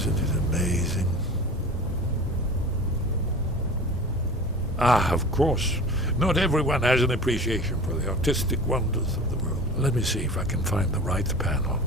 Isn't it amazing? Ah, of course. Not everyone has an appreciation for the artistic wonders of the world. Let me see if I can find the right panel.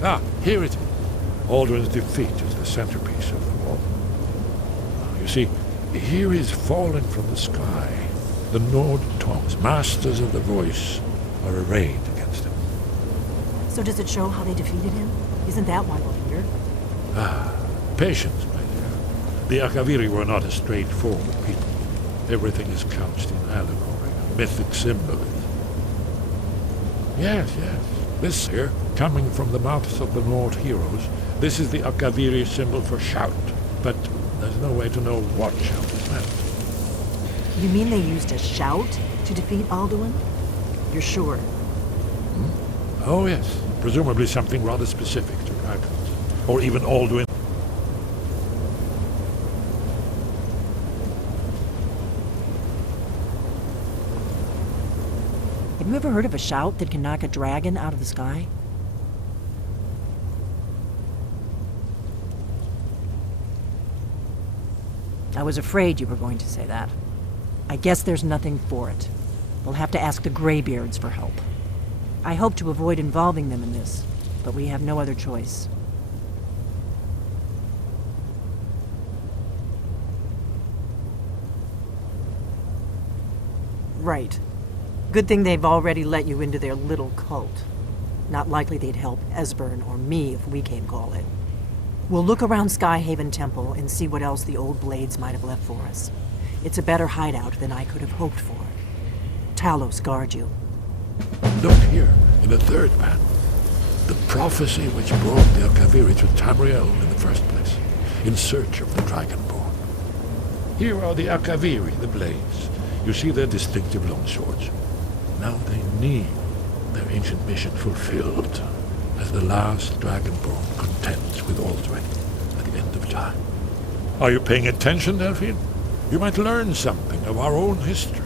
Ah, here it is. Alduin's defeat is the centerpiece of the wall. You see, here is fallen from the sky. The Nord tongues, masters of the voice, are arrayed against him. So does it show how they defeated him? Isn't that why we're here? Ah, patience, my dear. The Akaviri were not a straightforward people. Everything is couched in allegory, mythic symbolism. Yes. This here, coming from the mouths of the Nord heroes, this is the Akaviri symbol for shout. But there's no way to know what shout is meant. You mean they used a shout to defeat Alduin? You're sure? Oh yes, presumably something rather specific to dragons. Or even Alduin. Have you ever heard of a shout that can knock a dragon out of the sky? I was afraid you were going to say that. I guess there's nothing for it. We'll have to ask the Greybeards for help. I hope to avoid involving them in this, but we have no other choice. Right. Good thing they've already let you into their little cult. Not likely they'd help Esbern or me if we came calling. We'll look around Skyhaven Temple and see what else the old blades might have left for us. It's a better hideout than I could have hoped for. Talos guard you. Look here, in the third panel. The prophecy which brought the Akaviri to Tamriel in the first place, in search of the Dragonborn. Here are the Akaviri, the blades. You see their distinctive longswords. Now they need their ancient mission fulfilled, as the last Dragonborn contends with Alduin at the end of time. Are you paying attention, Delphine? You might learn something of our own history.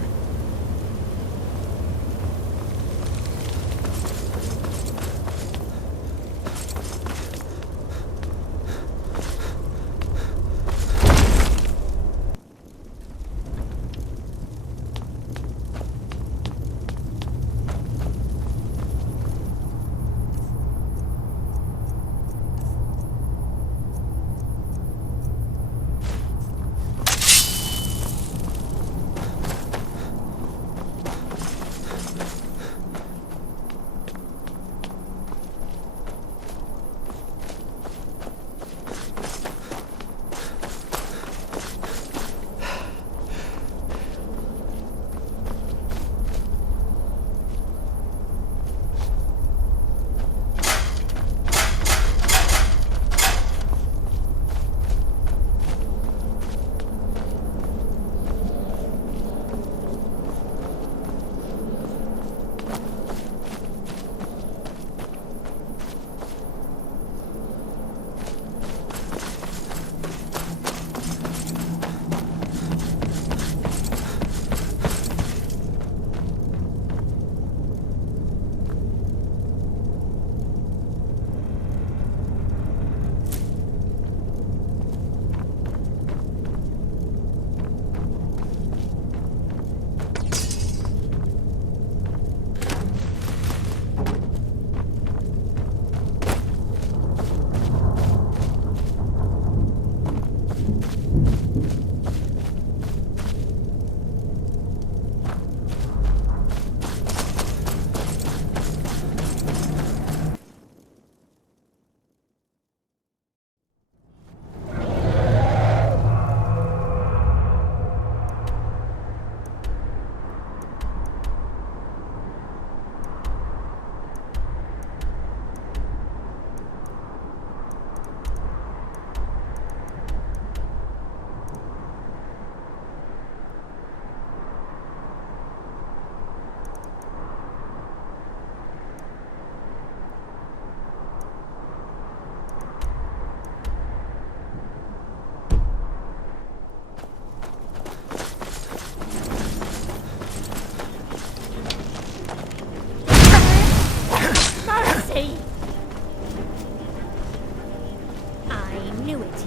See? I knew it.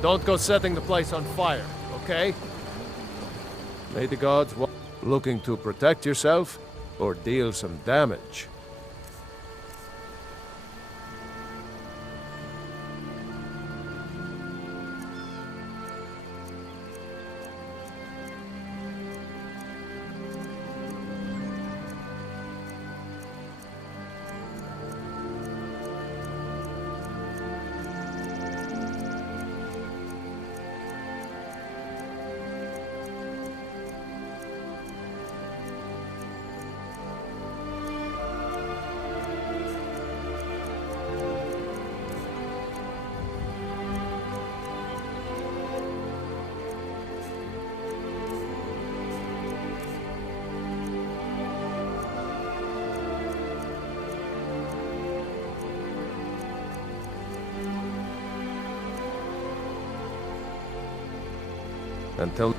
Don't go setting the place on fire, okay? May the gods looking to protect yourself or deal some damage. Until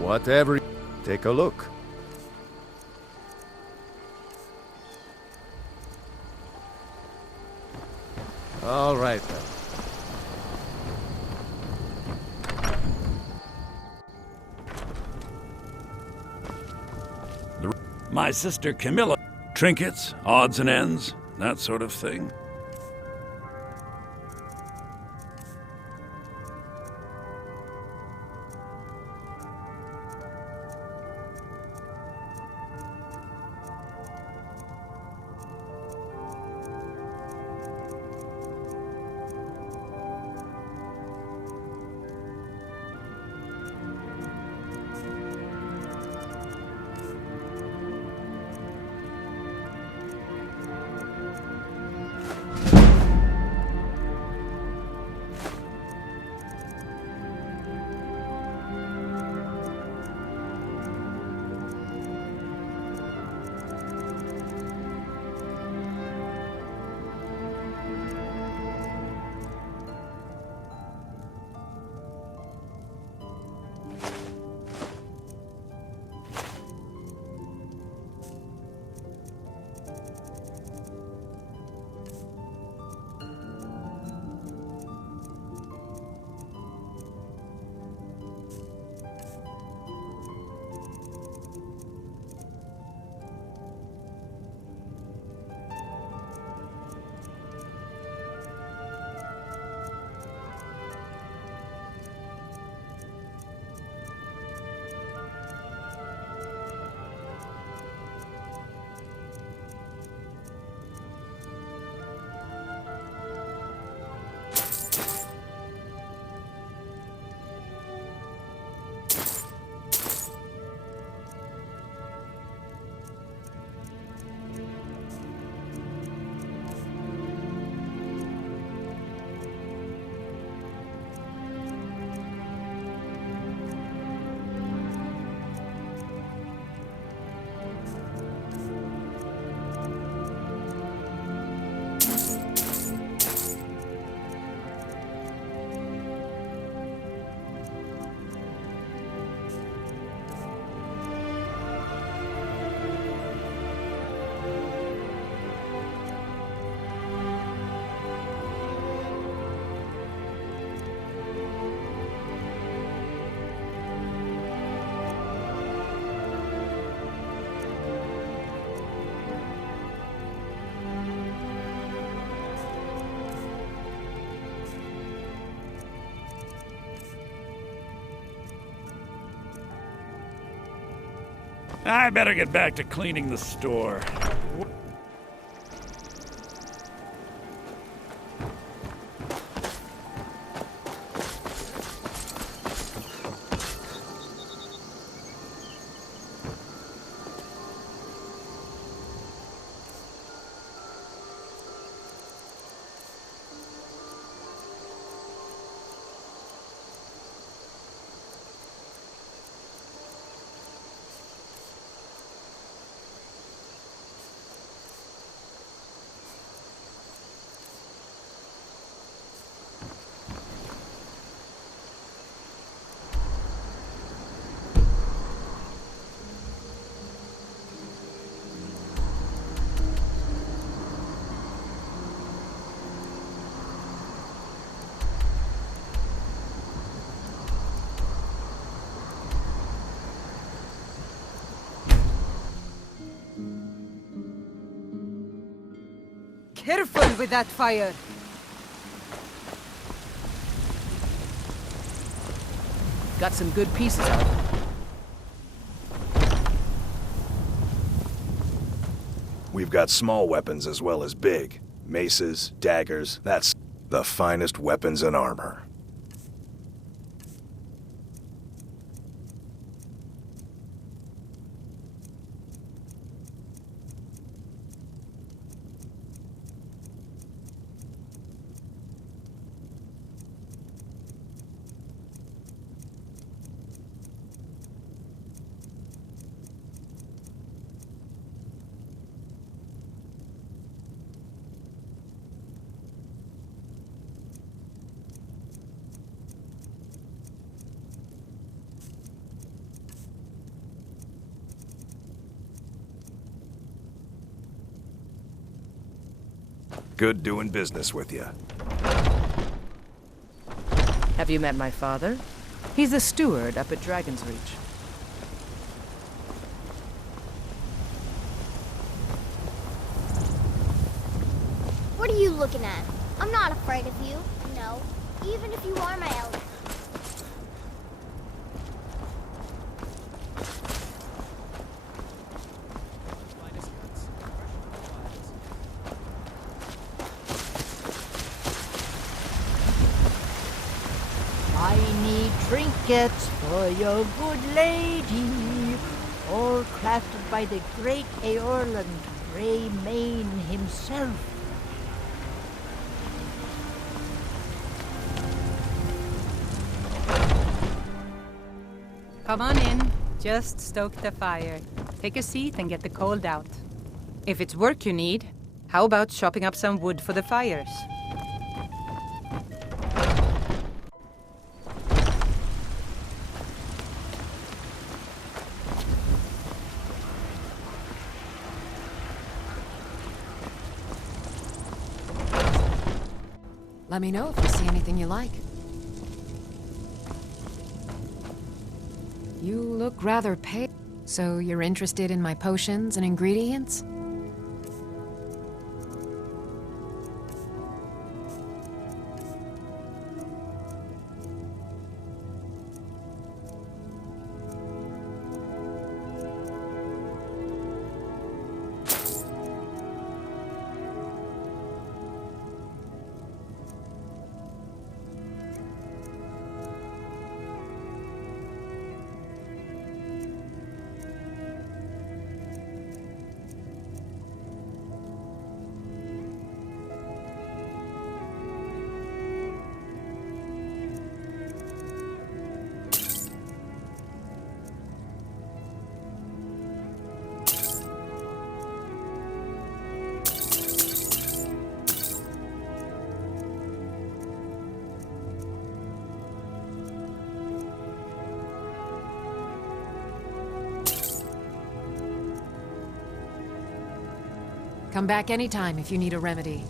whatever, take a look. All right then. My sister Camilla. Trinkets, odds and ends, that sort of thing. I better get back to cleaning the store. Careful with that fire! Got some good pieces out. We've got small weapons as well as big. Maces, daggers, that's the finest weapons and armor. Good doing business with you. Have you met my father? He's the steward up at Dragon's Reach. What are you looking at? I'm not afraid of you. No. Even if you are my elder. I need trinkets for your good lady, all crafted by the great Aorland Grey Mane himself. Come on in. Just stoke the fire. Take a seat and get the cold out. If it's work you need, how about chopping up some wood for the fires? Let me know if you see anything you like. You look rather pale. So you're interested in my potions and ingredients? Come back anytime if you need a remedy.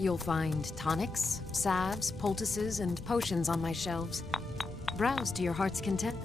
You'll find tonics, salves, poultices, and potions on my shelves. Browse to your heart's content.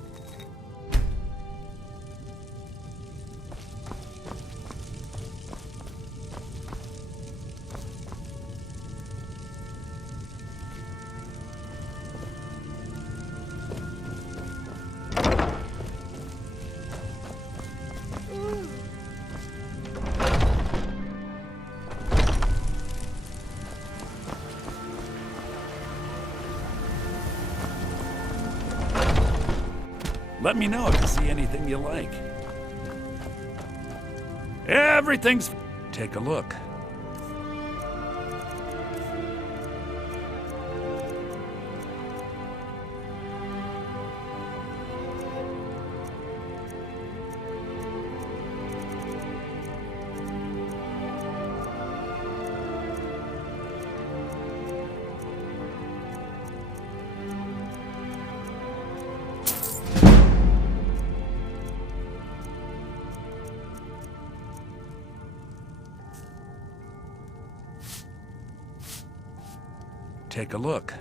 Let me know if you see anything you like. Everything's... Take a look. Take a look.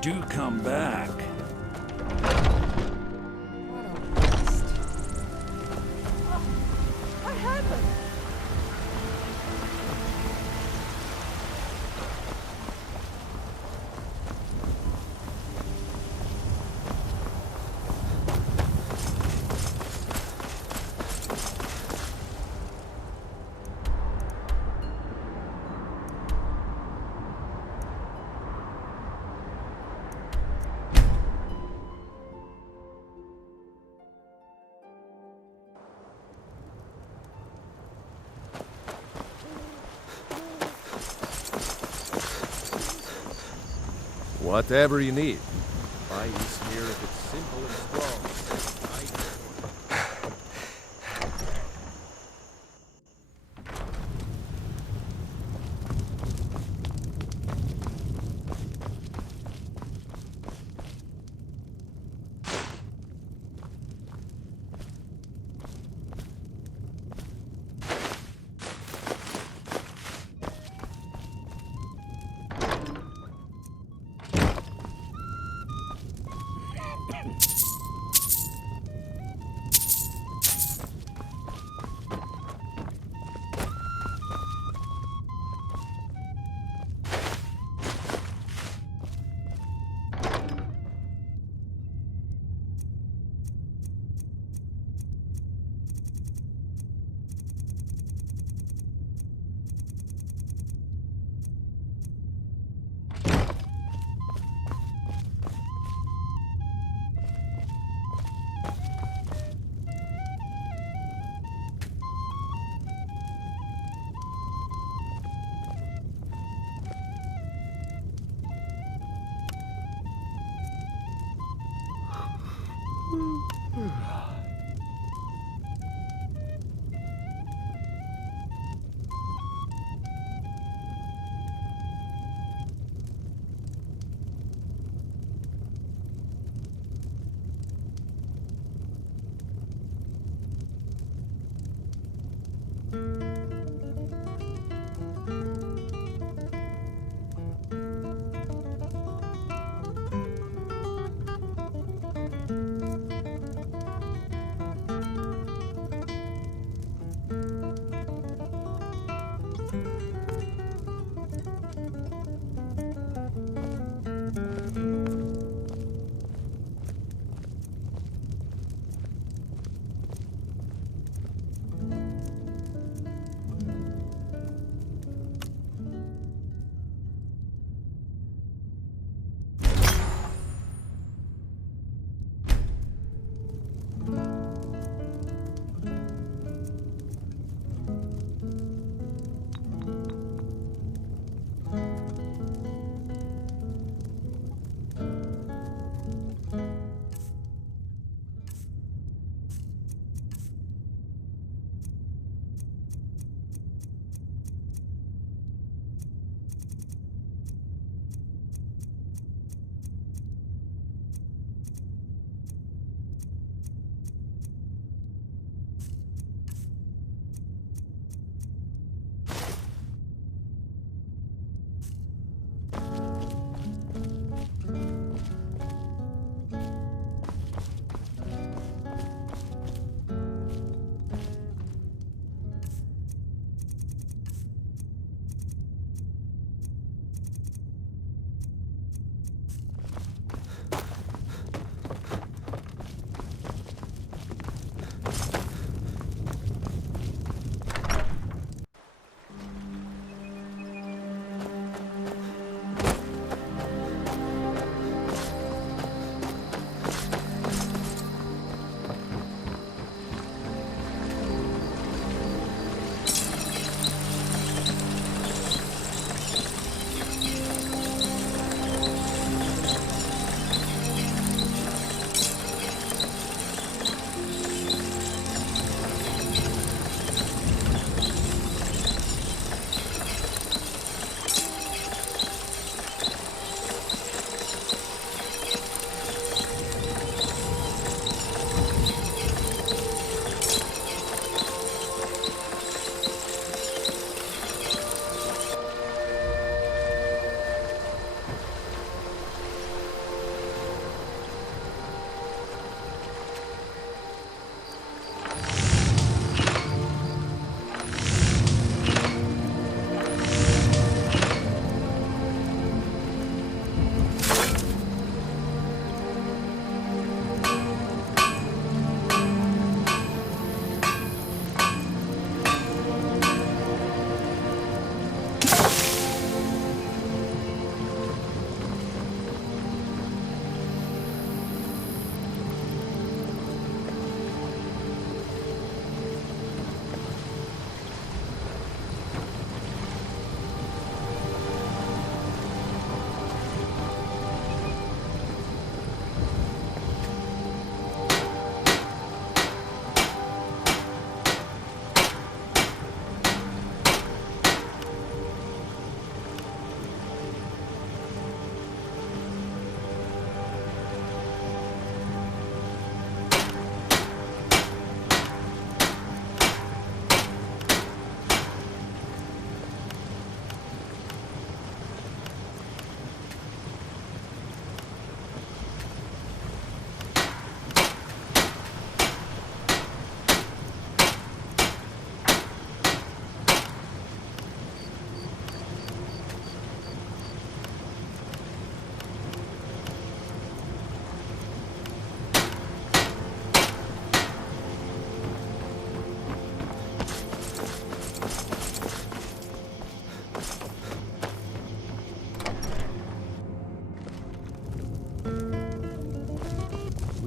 Do come back. What happened? Whatever you need. Buy this here if it's simple and strong.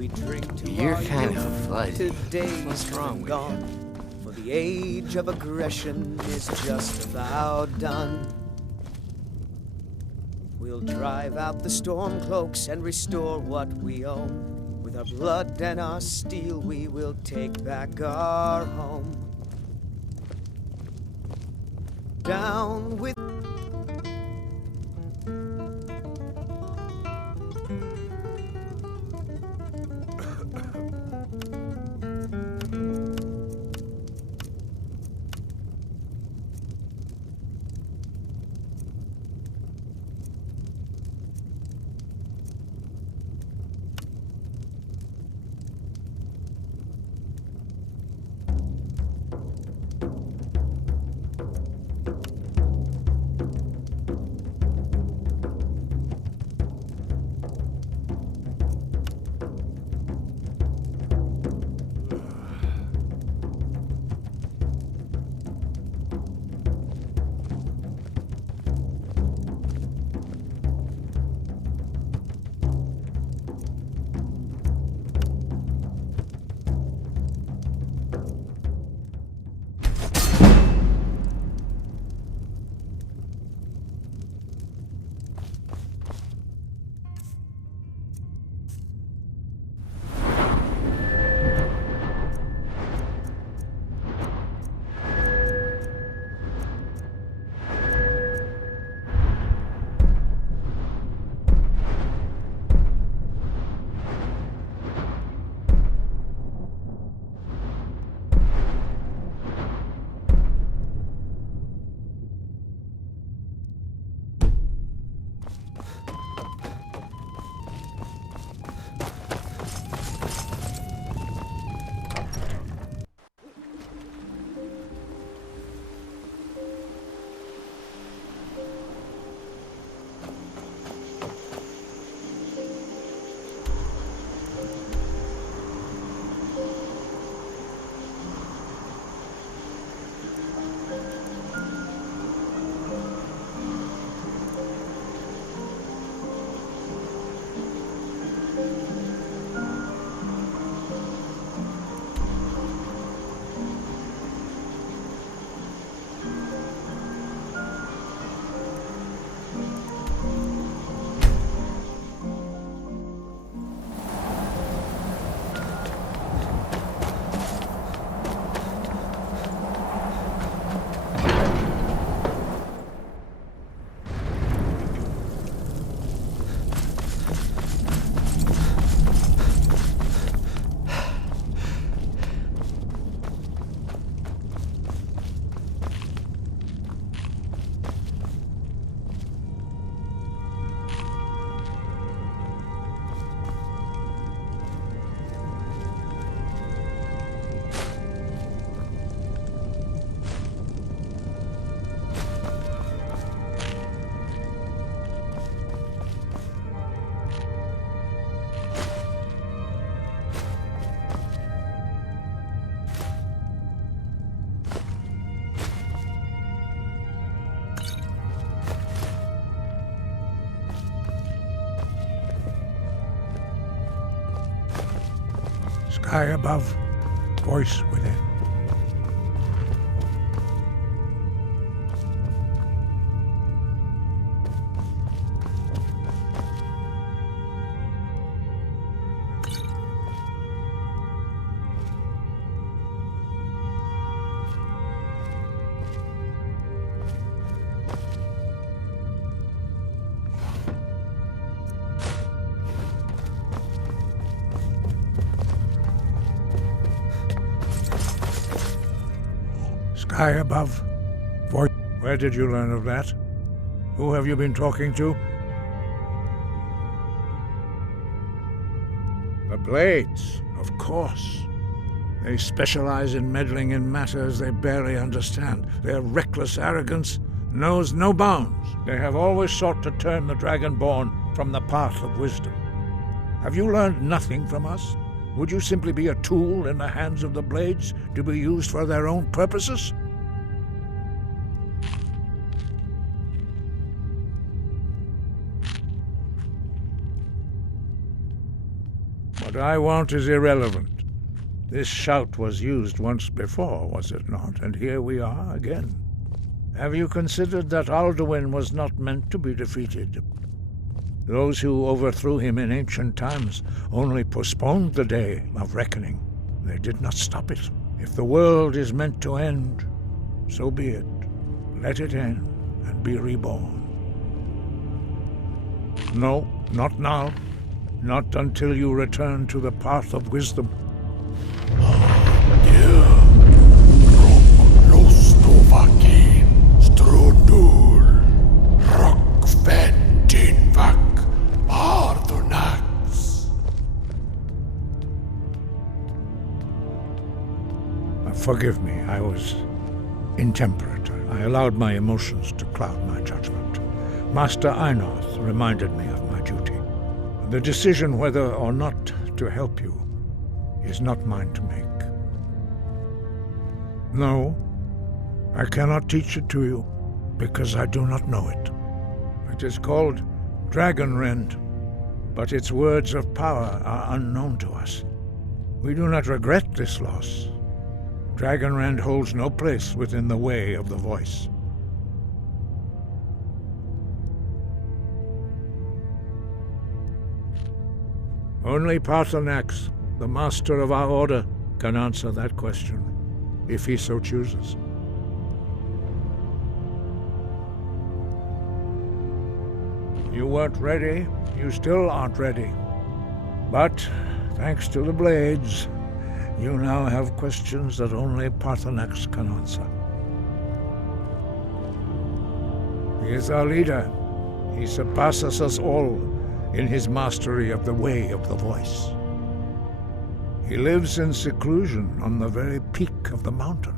We drink to You're our kind youth. of fuzzy. Today's What's wrong with gone. you? For the age of aggression is just about done. We'll drive out the storm cloaks and restore what we own. With our blood and our steel, we will take back our home. Down with Sky above, voice within. Sky above, voice. Where did you learn of that? Who have you been talking to? The Blades, of course. They specialize in meddling in matters they barely understand. Their reckless arrogance knows no bounds. They have always sought to turn the Dragonborn from the path of wisdom. Have you learned nothing from us? Would you simply be a tool in the hands of the Blades to be used for their own purposes? What I want is irrelevant. This shout was used once before, was it not? And here we are again. Have you considered that Alduin was not meant to be defeated? Those who overthrew him in ancient times only postponed the day of reckoning. They did not stop it. If the world is meant to end, so be it. Let it end and be reborn. No, not now. Not until you return to the path of wisdom. Forgive me, I was intemperate. I allowed my emotions to cloud my judgment. Master Einorth reminded me of my duty. The decision whether or not to help you is not mine to make. No, I cannot teach it to you, because I do not know it. It is called Dragon Rend, but its words of power are unknown to us. We do not regret this loss. Dragon Rend holds no place within the way of the voice. Only Paarthurnax, the master of our order, can answer that question, if he so chooses. You weren't ready, you still aren't ready. But, thanks to the blades, you now have questions that only Paarthurnax can answer. He is our leader. He surpasses us all in his mastery of the way of the voice. He lives in seclusion on the very peak of the mountain.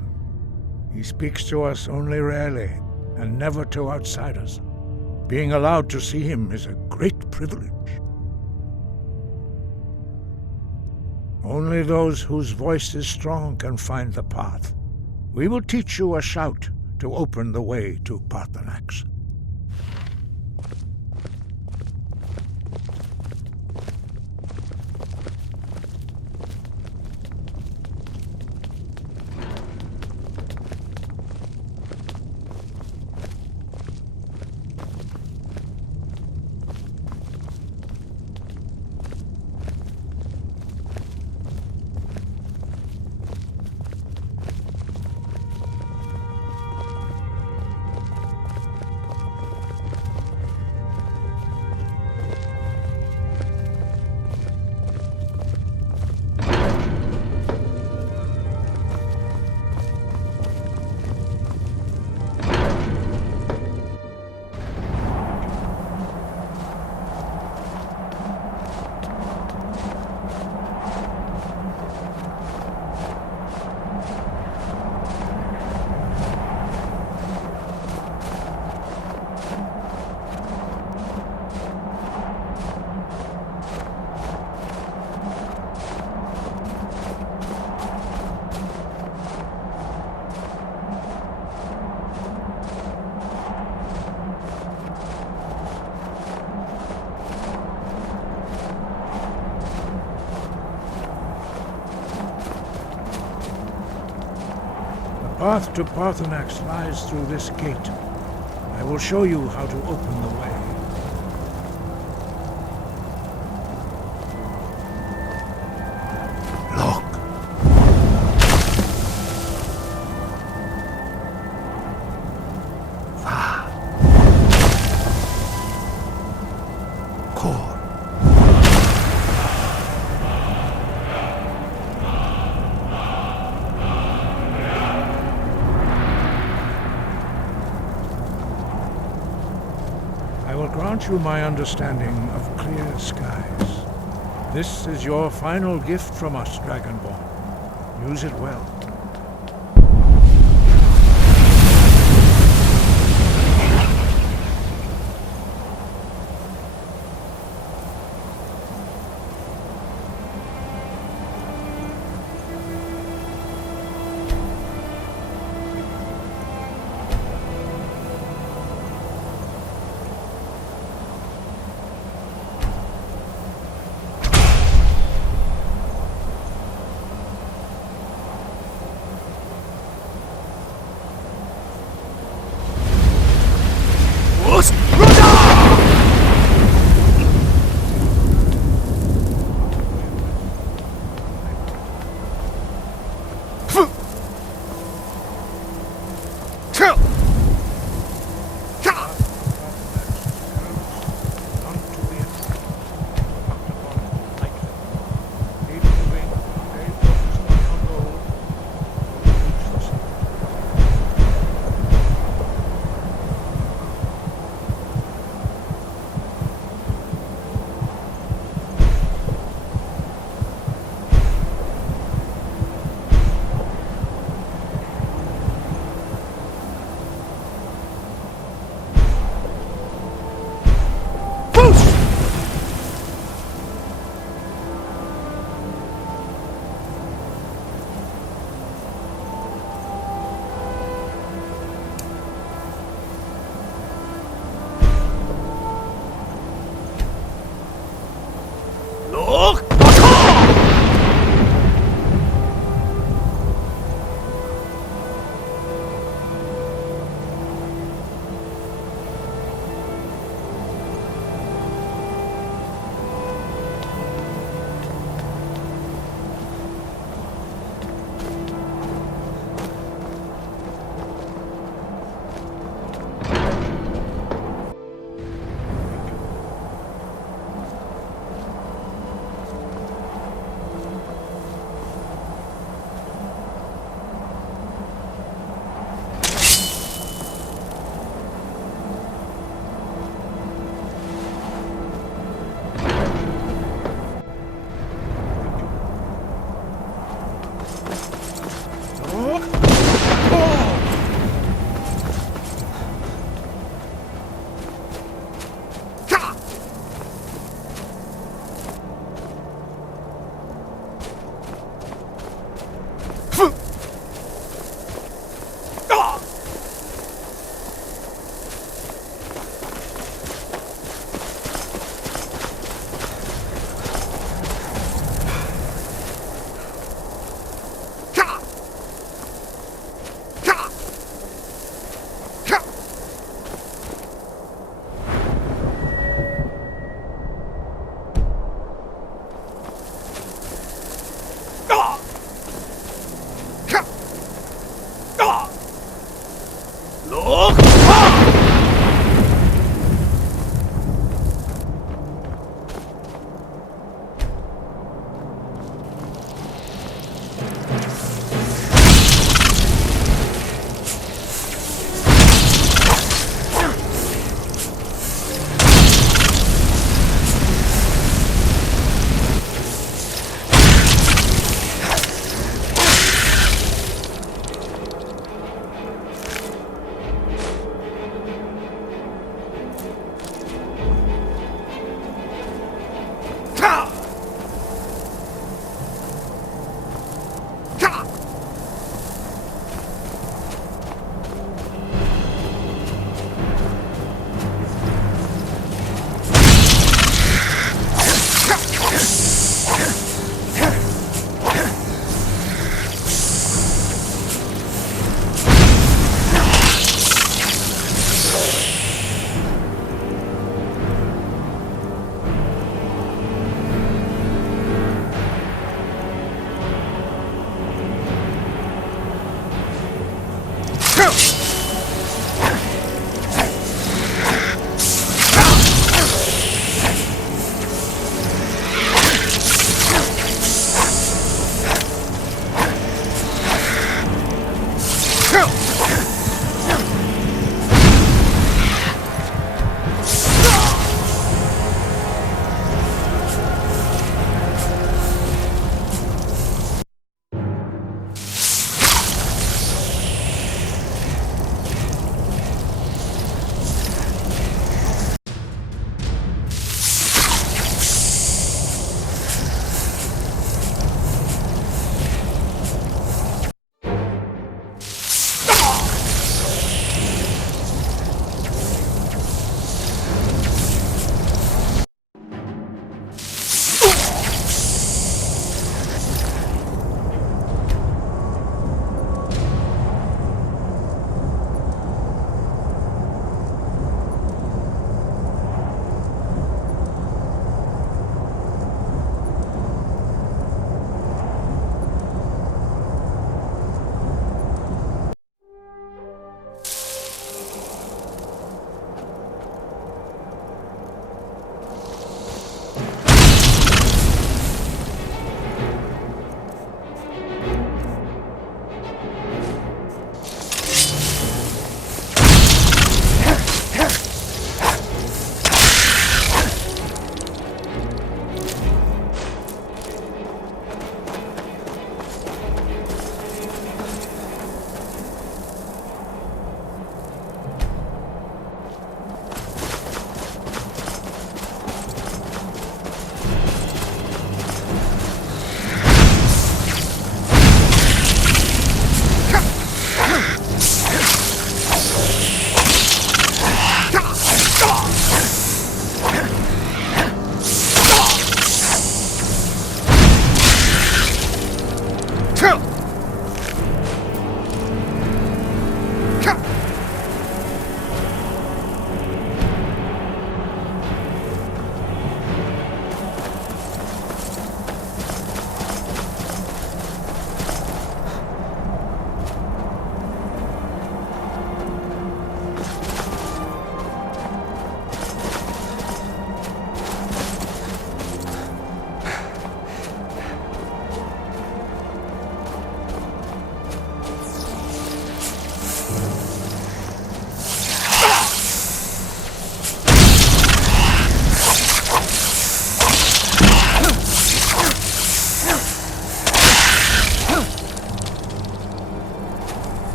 He speaks to us only rarely, and never to outsiders. Being allowed to see him is a great privilege. Only those whose voice is strong can find the path. We will teach you a shout to open the way to Paarthurnax. The path to Paarthurnax lies through this gate. I will show you how to open the way. Grant you my understanding of clear skies. This is your final gift from us, Dragonborn. Use it well.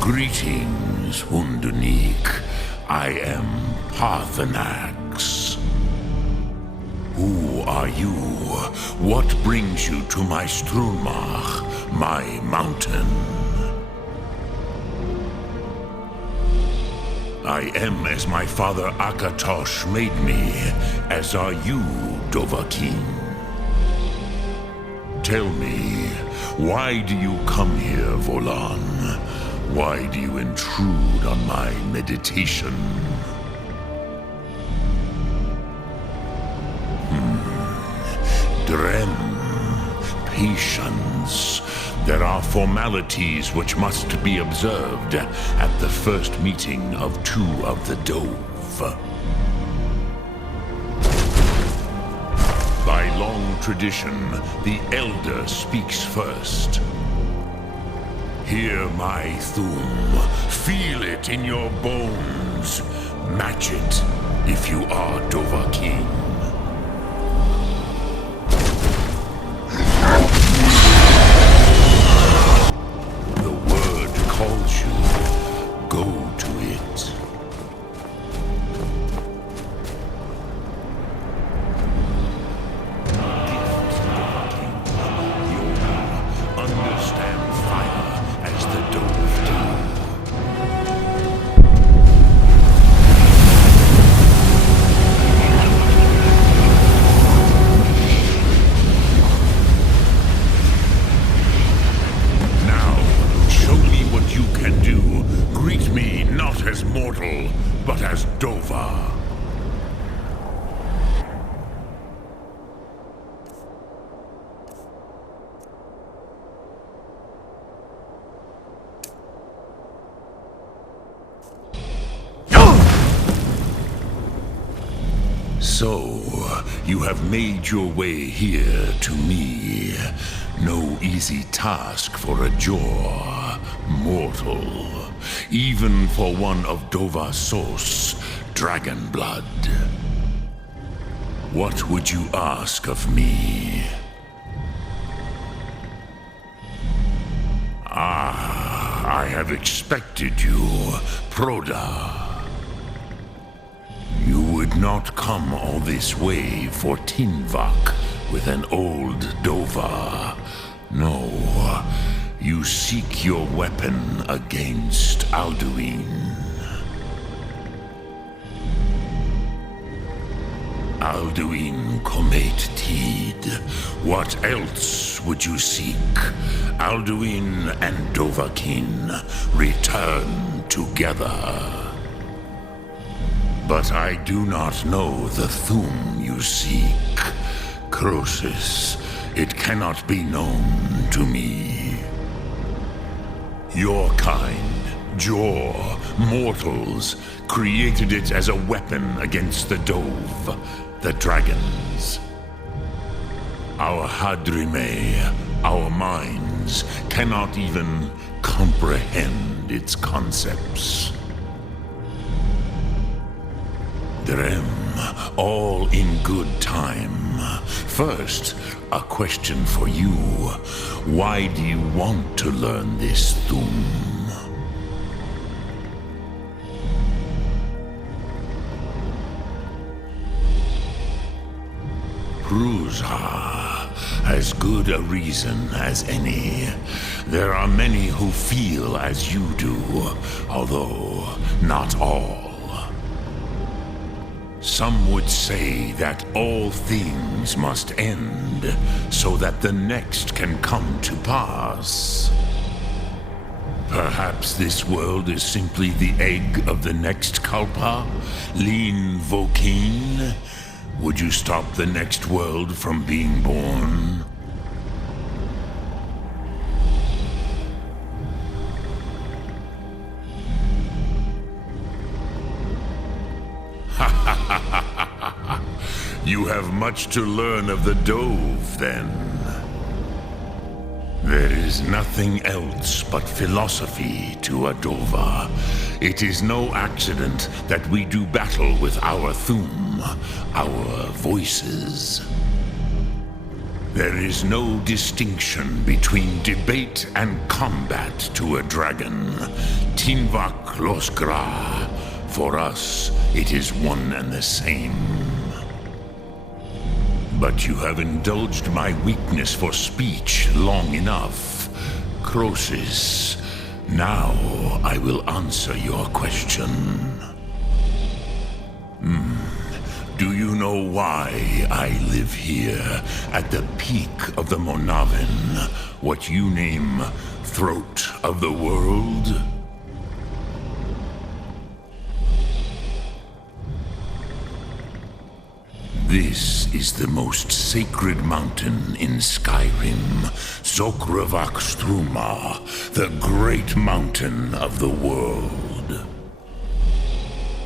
Greetings, Wunderneek. I am Parthenax. Who are you? What brings you to my Strunmach, my mountain? I am as my father Akatosh made me, as are you, Dovahkiin. Tell me, why do you come here, Volan? Why do you intrude on my meditation? Drem, patience. There are formalities which must be observed at the first meeting of two of the Dove. By long tradition, the Elder speaks first. Hear my Thum. Feel it in your bones. Match it if you are Dovahkiin. The word calls you. Go to it. So, you have made your way here to me. No easy task for a Jor, mortal. Even for one of Dovahsos, dragon blood. What would you ask of me? I have expected you, Proda. You would not come all this way for Tinvak with an old Dova. No, you seek your weapon against Alduin. Alduin Comet Tid. What else would you seek? Alduin and Dovahkiin return together. But I do not know the Thum you seek. Croesus, it cannot be known to me. Your kind, Jor, mortals, created it as a weapon against the Dove, the dragons. Our Hadrime, our minds, cannot even comprehend its concepts. Drem, all in good time. First, a question for you. Why do you want to learn this Thum? Pruzha, as good a reason as any. There are many who feel as you do, although not all. Some would say that all things must end, so that the next can come to pass. Perhaps this world is simply the egg of the next Kalpa, Lin Vokin. Would you stop the next world from being born? You have much to learn of the Dove, then. There is nothing else but philosophy to a Dova. It is no accident that we do battle with our Thum, our voices. There is no distinction between debate and combat to a dragon. Tinvak Losgra. For us, it is one and the same. But you have indulged my weakness for speech long enough, Croesus. Now I will answer your question. Do you know why I live here at the peak of the Monavin, what you name Throat of the World? This is the most sacred mountain in Skyrim, Zokravak Struma, the great mountain of the world.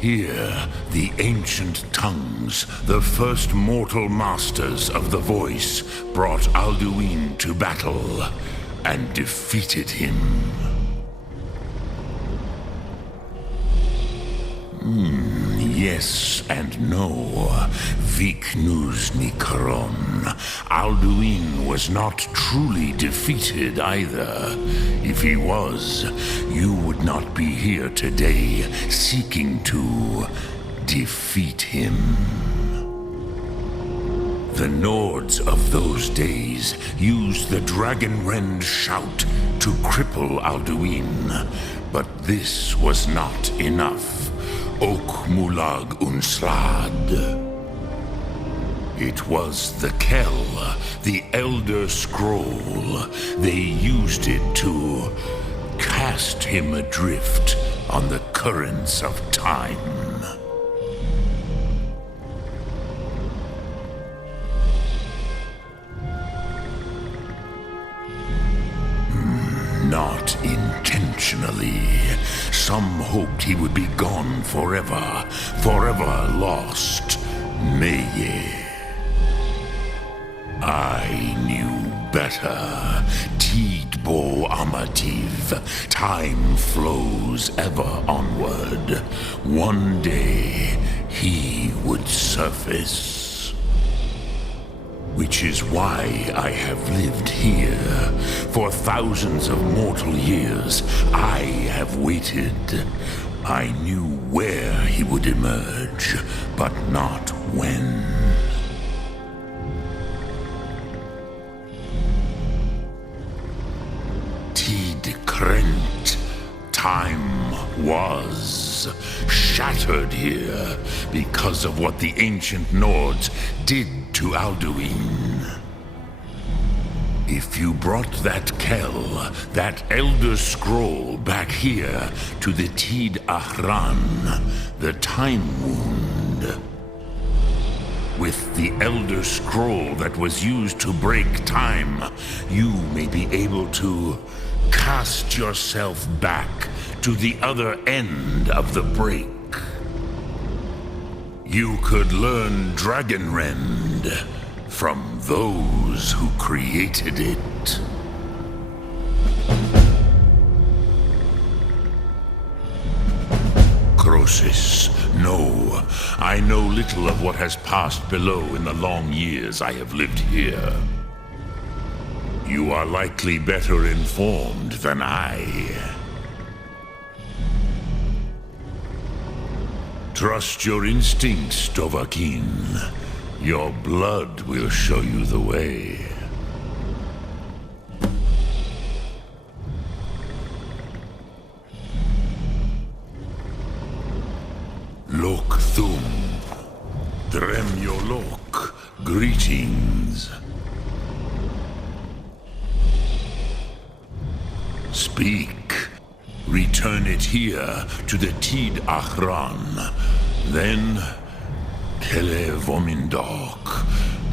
Here, the ancient tongues, the first mortal masters of the voice, brought Alduin to battle and defeated him. Yes and no. Viknus Nikaron. Alduin was not truly defeated either. If he was, you would not be here today seeking to defeat him. The Nords of those days used the Dragonrend shout to cripple Alduin, but this was not enough. Ok Mulag Unslad. It was the Kell, the Elder Scroll. They used it to cast him adrift on the currents of time. Not intentionally. Some hoped he would be gone forever, forever lost. Meye. I knew better. Tidbo Amativ. Time flows ever onward. One day, he would surface. Which is why I have lived here. For thousands of mortal years, I have waited. I knew where he would emerge, but not when. Tid Krent. Time was shattered here because of what the ancient Nords did to Alduin. If you brought that Kell, that Elder Scroll back here to the Tid Ahran, the Time Wound, with the Elder Scroll that was used to break time, you may be able to cast yourself back to the other end of the break. You could learn Dragonrend from those who created it. Croesus, no. I know little of what has passed below in the long years I have lived here. You are likely better informed than I. Trust your instincts, Dovahkiin. Your blood will show you the way. Lok Thum. Drem Yolok. Greetings. Speak. Return it here to the Tid Ahran. Then, Kele Vomindok.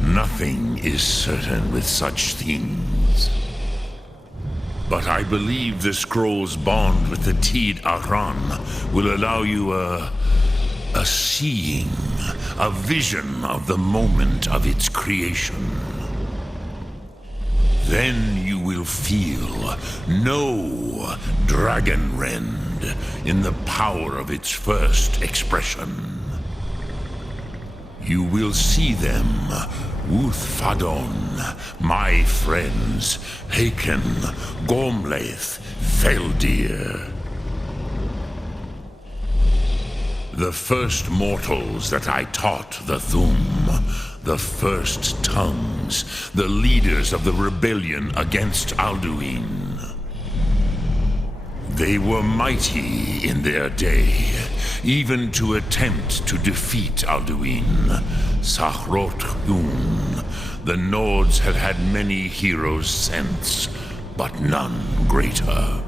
Nothing is certain with such things. But I believe the scroll's bond with the Tid Ahran will allow you a seeing, a vision of the moment of its creation. Then you will feel, know Dragonrend in the power of its first expression. You will see them, Wuthfadon, my friends, Haken, Gormlaith, Feldir. The first mortals that I taught the Thum, the first tongues, the leaders of the rebellion against Alduin. They were mighty in their day, even to attempt to defeat Alduin. Sahrot Hun. The Nords have had many heroes since, but none greater.